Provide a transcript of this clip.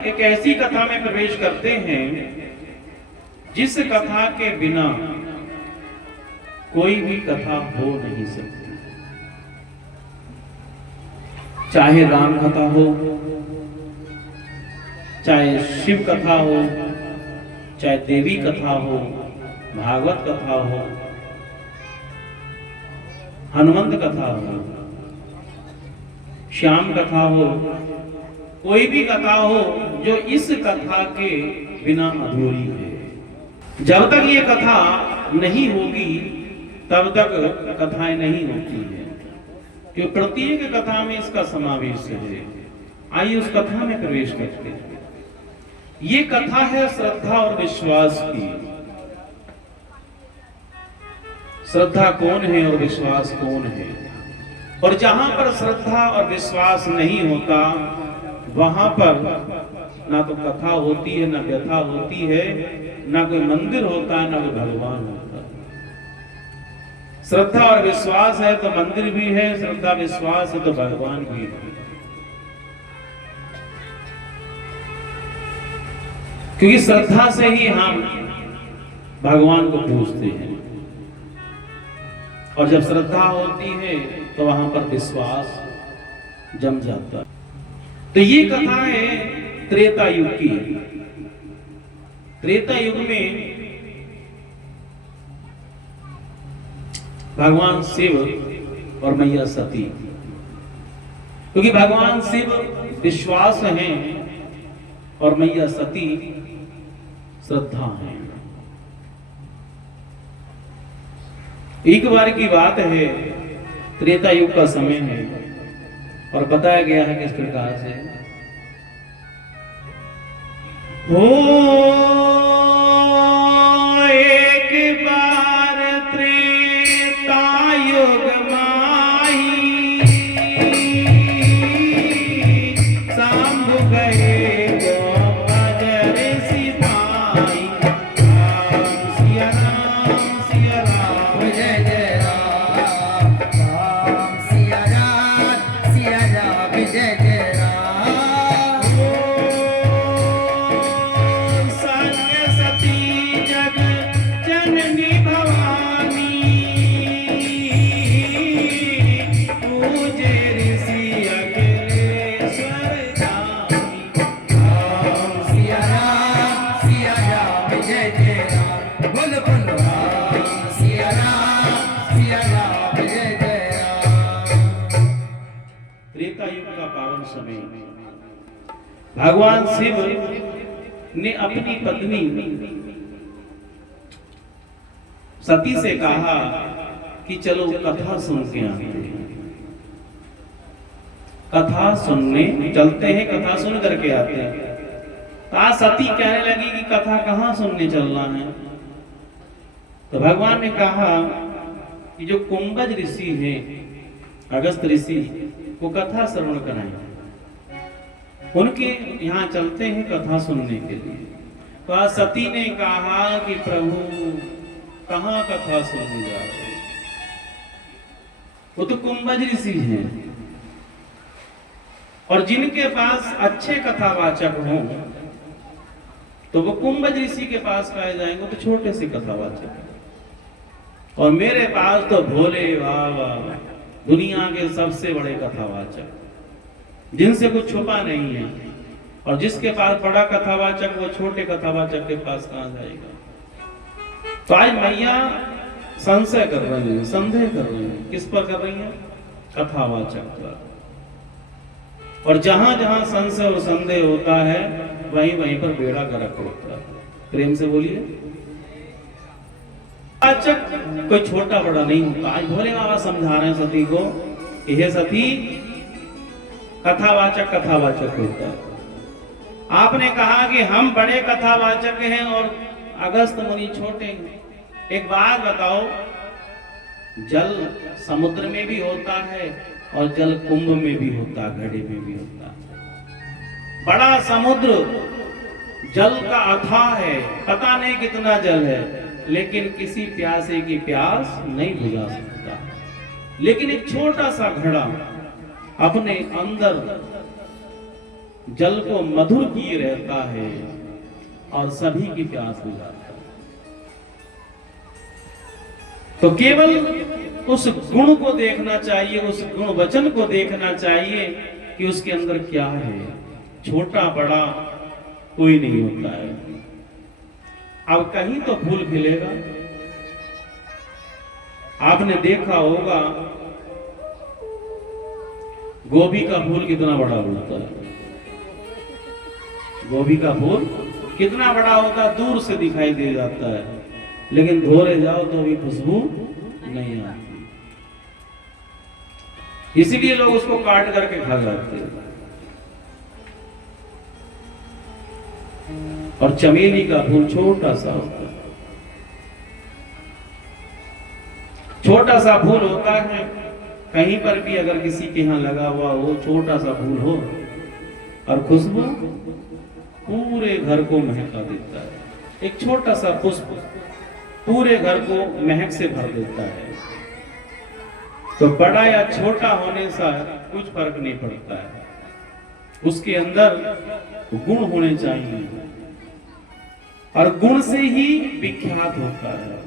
एक ऐसी कथा में प्रवेश करते हैं जिस कथा के बिना कोई भी कथा हो नहीं सकती। चाहे राम कथा हो, चाहे शिव कथा हो, चाहे देवी कथा हो, भागवत कथा हो, हनुमंत कथा हो, श्याम कथा हो, कोई भी कथा हो जो इस कथा के बिना अधूरी है। जब तक ये कथा नहीं होगी तब तक कथाएं नहीं होती है, क्योंकि प्रत्येक कथा में इसका समावेश है। आइए उस कथा में प्रवेश करते हैं। ये कथा है श्रद्धा और विश्वास की। श्रद्धा कौन है और विश्वास कौन है? और जहां पर श्रद्धा और विश्वास नहीं होता वहां पर ना तो कथा होती है, ना व्यथा होती है, ना कोई मंदिर होता है, ना कोई भगवान होता है। श्रद्धा और विश्वास है तो मंदिर भी है, श्रद्धा विश्वास है तो भगवान भी है। क्योंकि श्रद्धा से ही हम भगवान को पूजते हैं, और जब श्रद्धा होती है तो वहां पर विश्वास जम जाता है। तो ये कथा है त्रेता युग की। त्रेता युग में भगवान शिव और मैया सती, क्योंकि भगवान शिव विश्वास हैं और मैया सती श्रद्धा है। एक बार की बात है, त्रेता युग का समय है और बताया गया है किस प्रकार से एक बार त्रेता युग माही सांभ गए बजर सिपाही। सिया राम जय जय राम, राम सिया राम जय जय राम। सत्य सती जग जननी भवानी, पूजे ऋषि अखिलेश्वर जानी। राम सिया राम जय जय राम, बोल बोल राम सिया राम जय जय राम। त्रेता युग का पावन समय भगवान शिव ने अपनी पत्नी सती से कहा कि चलो कथा सुन के आते हैं। कथा सुनने चलते हैं, कथा सुन करके आते हैं। आज सती कहने लगी कि कथा कहाँ सुनने चलना है? तो भगवान ने कहा कि जो कुंभज ऋषि है, अगस्त ऋषि को कथा श्रवण कराएं, उनके यहाँ चलते हैं कथा सुनने के लिए। तो आज सती ने कहा कि प्रभु कहाँ कथा सुनने जा रहे हैं? वो तो कुंभज ऋषि हैं, और जिनके पास अच्छे कथावाचक हों तो वो कुंभज ऋषि के पास कहे जाएंगे, तो छोटे से कथावाचक। और मेरे पास तो भोले बाबा दुनिया के सबसे बड़े कथावाचक, जिनसे कुछ छुपा नहीं है, और जिसके पास बड़ा कथावाचक वो छोटे कथावाचक के पास कहां जाएगा? तो आज मैया संशय कर रही है, संदेह कर रही है। किस पर कर रही है? कथावाचक पर। और जहां जहां संशय और संदेह होता है वहीं वहीं पर बेड़ा गर्क होता है। प्रेम से बोलिए। वाचक कोई छोटा बड़ा नहीं होता। आज भोले बाबा समझा रहे हैं सती को कि हे सती, कथावाचक कथावाचक होता है। आपने कहा कि हम बड़े कथावाचक हैं और अगस्त मुनि छोटे हैं। एक बात बताओ, जल समुद्र में भी होता है और जल कुंभ में भी होता है, घड़े में भी होता है। बड़ा समुद्र जल का अथाह है, पता नहीं कितना जल है, लेकिन किसी प्यासे की प्यास नहीं बुझा सकता। लेकिन एक छोटा सा घड़ा अपने अंदर जल को मधुर किए रहता है और सभी की प्यास बुझाता है। तो केवल उस गुण को देखना चाहिए, उस गुण वचन को देखना चाहिए कि उसके अंदर क्या है। छोटा बड़ा कोई नहीं होता है। अब कहीं तो फूल खिलेगा। आपने देखा होगा गोभी का फूल कितना बड़ा होता है। गोभी का फूल कितना बड़ा होता है, दूर से दिखाई दे जाता है, लेकिन धोरे जाओ तो भी खुशबू नहीं आती। इसीलिए लोग उसको काट करके खा जाते हैं। और चमेली का फूल छोटा सा होता है, छोटा सा फूल होता है। कहीं पर भी अगर किसी के यहाँ लगा हुआ हो छोटा सा फूल हो और खुशबू पूरे घर को महका देता है। एक छोटा सा पुष्प पूरे घर को महक से भर देता है। तो बड़ा या छोटा होने से कुछ फर्क नहीं पड़ता है, उसके अंदर गुण होने चाहिए और गुण से ही विख्यात होता है।